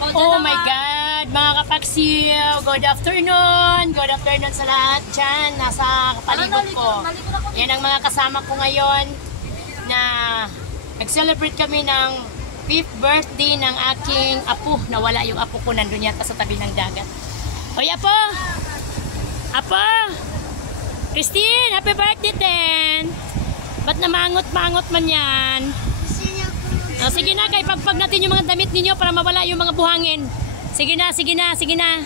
Oh my God, mga kapaksiw, good afternoon. Good afternoon sa lahat dyan, nasa palibot ko. Yan ang mga kasama ko ngayon na nag-celebrate kami ng 5th birthday ng aking apo. Nawala yung apo ko, nandun yata sa tabi ng dagat. Oy, apo! Apo! Christine, happy birthday din! Ba't namangot-mangot man yan? Oh, sige na, kay pagpag natin yung mga damit ninyo para mawala yung mga buhangin. Sige na, sige na, sige na.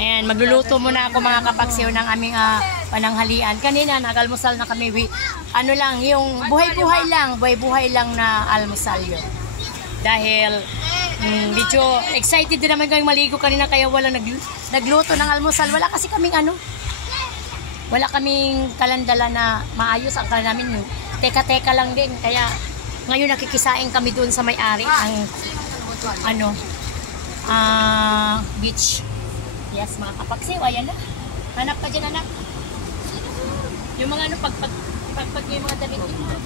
Ayan, magluluto muna ako mga kapaksiw ng aming pananghalian. Kanina, nag-almusal na kami. Ano lang, yung buhay-buhay lang na almusal yun. Dahil, medyo excited din naman kayong maligo kanina kaya wala nagluto ng almusal. Wala kasi kaming wala kaming kalandala na maayos. Ang kala namin, teka-teka lang din. Kaya, ngayon nakikisaing kami doon sa may-ari ng beach. Yes, mga kapaksiw, ayan na. Hanap ka dyan, anak. Yung mga pagpag yung mga damit dito.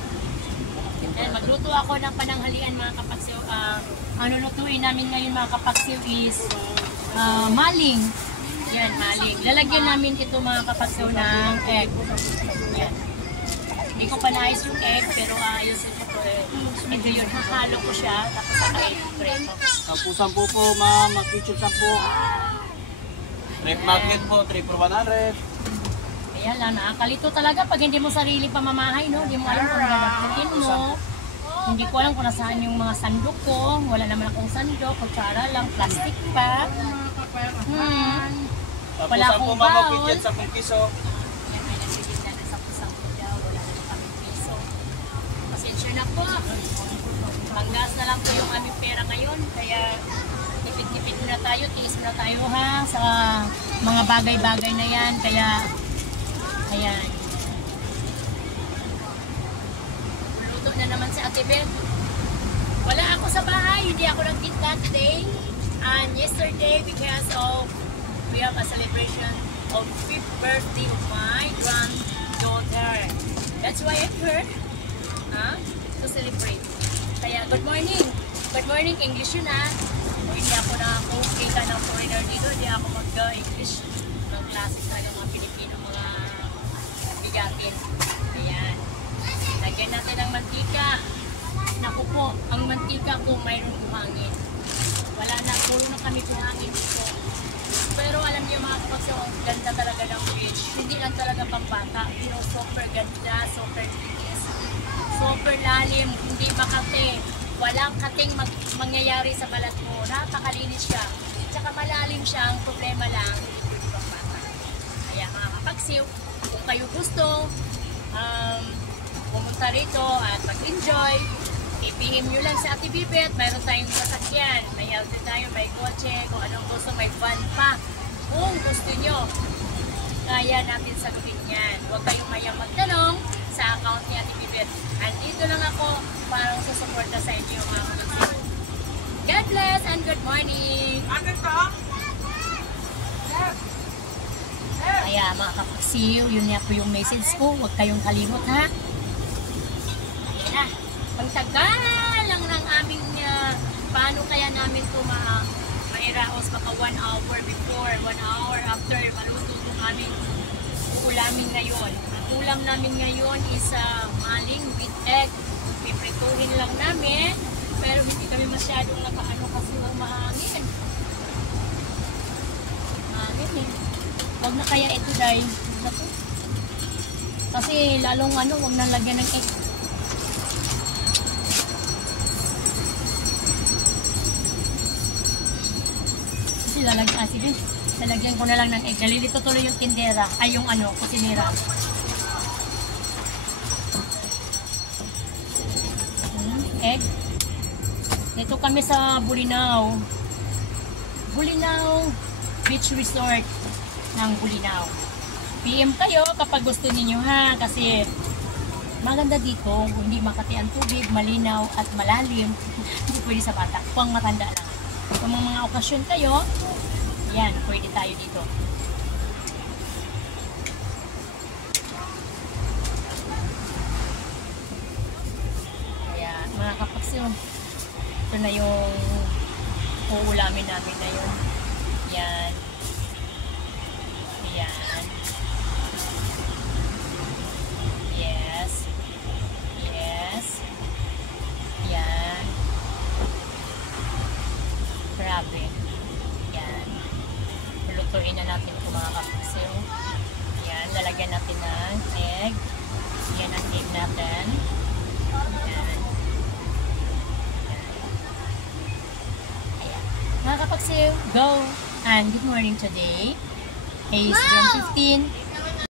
Ayan, magluto ako ng pananghalian mga kapaksiw. Ang lulutuin namin ngayon mga kapaksiw is maling. Yan, maling. Lalagyan namin ito mga kapaksiw ng egg. Yan. Hindi ko pa naayos yung egg, pero ayos ito. Ito yun, hahalo ko siya, tapos saka i-preto. 10 po ma'am, mag-kitchen 10. Rep magnet po, 3 for 100. Kaya lang, nakakalito talaga pag hindi mo sarili pamamahay, no? Hindi mo alam kung nalagputin mo. Hindi ko alam kung nasaan yung mga sandok ko. Wala naman akong sandok, kutsara lang, plastic pa. Wala akong baon. Kitchen 10 piso. Na po. Panggas na lang po yung aming pera ngayon. Kaya tipid-tipid na tayo, tiis na tayo ha sa mga bagay-bagay na yan. Kaya ayan. Luto na naman si Ate Beth. Wala ako sa bahay. Hindi ako nagtinda today. And yesterday because of we have a celebration of 5th birthday of my granddaughter. That's why I'm here. To celebrate. Kaya good morning. Good morning English yun Kung hindi ako nakakita ng foreigner dito, hindi ako mag-English ng klase talaga mga Pilipino, mga bigatin. Ayan. Lagyan natin ng mantika. Naku po, ang mantika ko mayroong buhangin. Wala na, puro na kami buhangin dito. Pero alam niyo mga kapatid, ang ganda talaga ng beach. Hindi lang talaga pambata. Pero super ganda, super linis. Super lalim, hindi makate. Walang kating mangyayari sa balat mo. Napakalinis siya. Tsaka malalim siya. Ang problema lang, hindi pang bata. Kaya mga kapagsiw, kung kayo gusto, pumunta rito at mag-enjoy, ipihim nyo lang sa Ate Bibet. Mayroon tayong sasakyan. May LT tayo, may kotse. Kung anong gusto, may van pa. Kung gusto nyo, kaya natin sagutin yan. Huwag kayong mayang magtanong sa account ni Ate Bibet. Andito lang ako para susuporta sa inyo mga kapatid. God bless and good morning! Kaya mga kapaksiw, yun na po yung message ko. Huwag kayong kalimot ha. Ayan na. Pagtagal lang ng aming paano kaya namin ito mairaos baka 1 hour before, 1 hour after maluto itong aming uulamin ngayon. Ang ulam namin ngayon is maling with egg. Piprituhin lang namin pero hindi kami masyadong nakaano kasi mahangin. Mahangin eh. Huwag na kaya ito dahil kasi lalong huwag na lagyan ng egg. Kasi sige. Lalagyan ko na lang ng egg. Nalilito tuloy yung tindera. Ay, yung kusinera. Egg. Dito kami sa Bulinaw. Bulinaw Beach Resort ng Bulinaw. PM kayo kapag gusto niyo ha. Kasi maganda dito. Hindi makati ang tubig, malinaw at malalim. Hindi pwede sa bata. Pang matanda lang. Kung mga okasyon kayo, yan, pwede tayo dito. Kaya mga kapaksil, ito na yung uulamin namin na yun. Yan. Yan. Yes. Yes. Yan. Grabe. Yan. Lutuin na natin ito mga kapaksiw. Yan. Lalagyan natin ng egg. Yan ang egg natin. Yan. Mga kapaksiw, go! And good morning today. Is June 15.